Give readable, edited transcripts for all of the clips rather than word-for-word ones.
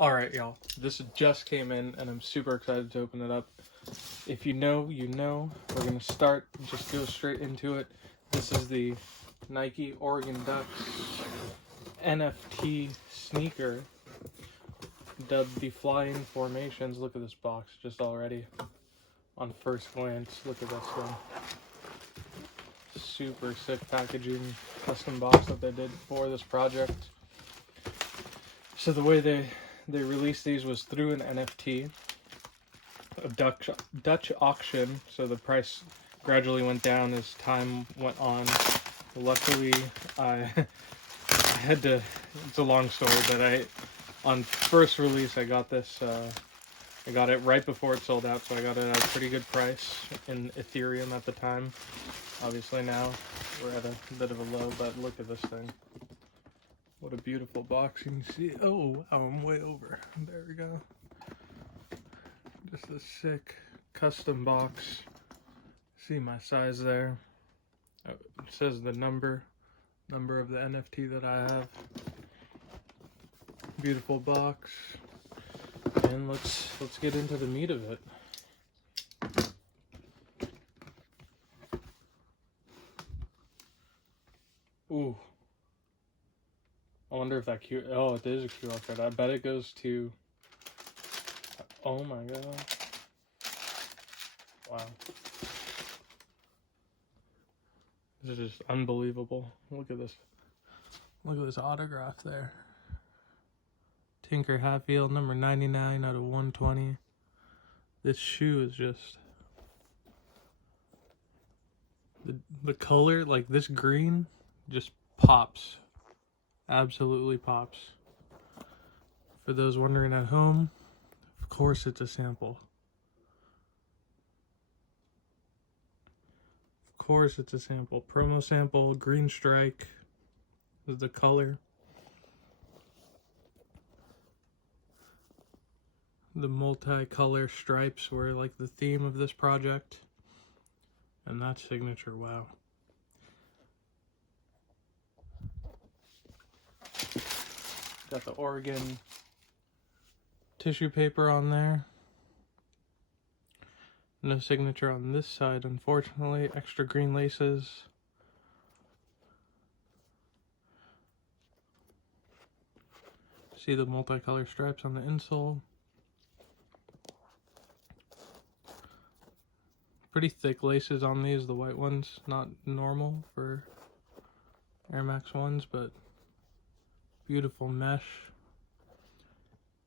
Alright, y'all. This just came in, and I'm super excited to open it up. If you know, you know. We're going to start, just go straight into it. This is the Nike Oregon Ducks NFT sneaker, dubbed the Flying Formations. Look at this box, just already. On first glance, look at this thing. Super sick packaging, custom box that they did for this project. So the way they released these was through an NFT, a Dutch auction, so the price gradually went down as time went on. Luckily, I had to, it's a long story, but on first release, I got this, I got it right before it sold out, so I got it at a pretty good price in Ethereum at the time. Obviously now, we're at a bit of a low, but look at this thing. What a beautiful box. You can see, oh, I'm way over. There we go. Just a sick custom box. See my size there. It says the number of the NFT that I have. Beautiful box. And let's get into the meat of it. Ooh. I wonder if that oh, it is a QR code. I bet it goes to, oh my god. Wow. This is just unbelievable. Look at this. Look at this autograph there. Tinker Hatfield, number 99 out of 120. This shoe is just, the color, like this green, just pops. Absolutely pops. For those wondering at home, of course it's a sample. Of course it's a sample. Promo sample, green strike is the color. The multi-color stripes were like the theme of this project. And that signature, wow. Got the Oregon tissue paper on there. No signature on this side, unfortunately. Extra green laces. See the multicolor stripes on the insole. Pretty thick laces on these, the white ones. Not normal for Air Max ones, but beautiful mesh.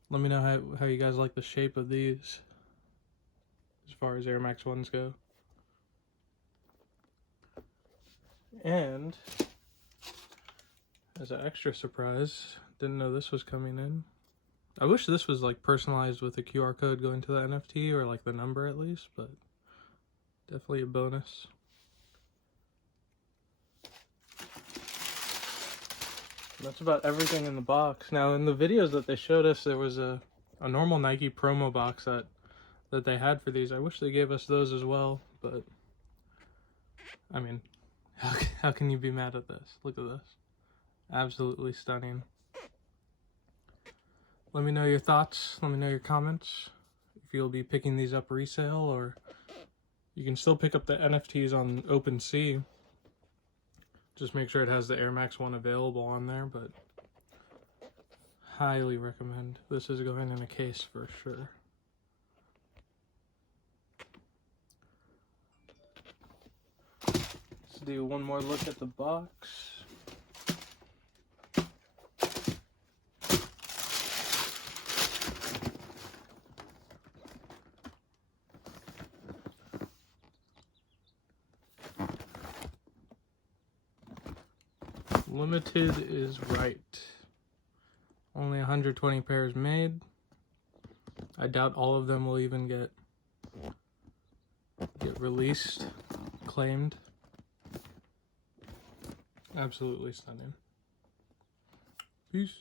Let me know how you guys like the shape of these as far as Air Max ones go. And as an extra surprise, didn't know this was coming in. I wish this was like personalized with a QR code going to the NFT, or like the number at least, but definitely a bonus. That's about everything in the box. Now, in the videos that they showed us, there was a normal Nike promo box that they had for these. I wish they gave us those as well, but I mean, how can you be mad at this? Look at this. Absolutely stunning. Let me know your thoughts. Let me know your comments. If you'll be picking these up resale, or you can still pick up the NFTs on OpenSea. Just make sure it has the Air Max one available on there, but highly recommend. This is going in a case for sure. Let's do one more look at the box. Limited is right. Only 120 pairs made. I doubt all of them will even get released, claimed. Absolutely stunning. Peace.